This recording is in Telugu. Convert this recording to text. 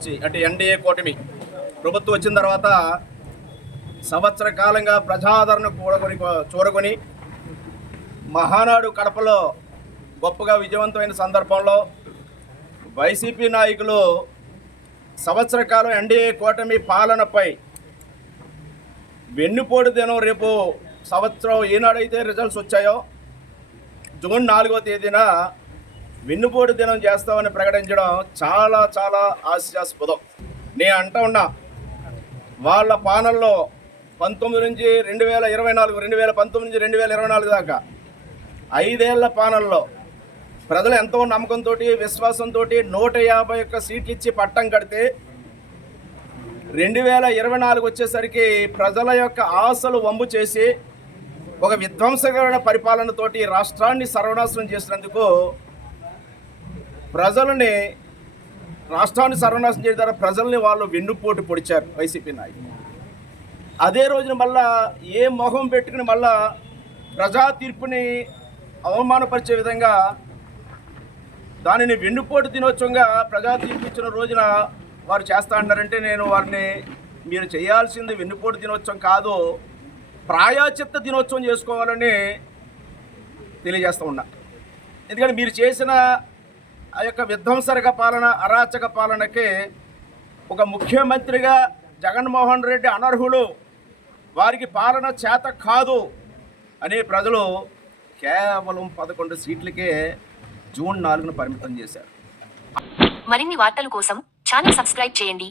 అంటే ఎన్డీఏ కూటమి. ప్రభుత్వం వచ్చిన తర్వాత సంవత్సర కాలంగా ప్రజాదరణ కూడగొని చూడగొని మహానాడు కడపలో గొప్పగా విజయవంతమైన సందర్భంలో వైసీపీ నాయకులు సంవత్సర కాలం ఎన్డీఏ కూటమి పాలనపై వెన్నుపోటు దినం రేపు సంవత్సరం ఏనాడైతే రిజల్ట్స్ వచ్చాయో జూన్ నాలుగో తేదీన వెన్నుపోటు దినం చేస్తామని ప్రకటించడం చాలా చాలా హాస్యాస్పదం. నేను అంటా ఉన్నా వాళ్ళ పాలనలో పంతొమ్మిది నుంచి రెండు వేల ఇరవై నాలుగు రెండు వేల పంతొమ్మిది నుంచి రెండు వేల ఇరవై నాలుగు దాకా ఐదేళ్ళ పాలనలో ప్రజలు ఎంతో నమ్మకంతో విశ్వాసంతో నూట యాభై ఒక్క సీట్లు ఇచ్చి పట్టం కడితే రెండు వేల ఇరవై నాలుగు వచ్చేసరికి ప్రజల యొక్క ఆశలు వంపు చేసి ఒక విధ్వంసకరమైన పరిపాలనతోటి రాష్ట్రాన్ని సర్వనాశనం చేసినందుకు ప్రజలని రాష్ట్రాన్ని సర్వనాశనం చేయడం ద్వారా ప్రజల్ని వాళ్ళు వెన్నుపోటు పొడిచారు వైసీపీ నాయకులు. అదే రోజున మళ్ళా ఏ మొహం పెట్టుకుని మళ్ళా ప్రజా తీర్పుని అవమానపరిచే విధంగా దానిని వెన్నుపోటు దినోత్సవంగా ప్రజా తీర్పు ఇచ్చిన రోజున వారు చేస్తా అన్నారంటే నేను వారిని మీరు చేయాల్సింది వెన్నుపోటు దినోత్సవం కాదు ప్రాయాచిత్త దినోత్సవం చేసుకోవాలని తెలియజేస్తూ ఉన్నా. ఎందుకంటే మీరు చేసిన ఆ యొక్క విధ్వంసరక పాలన అరాచక పాలనకి ఒక ముఖ్యమంత్రిగా జగన్మోహన్ రెడ్డి అనర్హులు. వారికి పాలన చేత కాదు అని ప్రజలు కేవలం పదకొండు సీట్లకే జూన్ నాలుగును పరిమితం చేశారు. మరిన్ని వార్తల కోసం ఛానల్ సబ్స్క్రైబ్ చేయండి.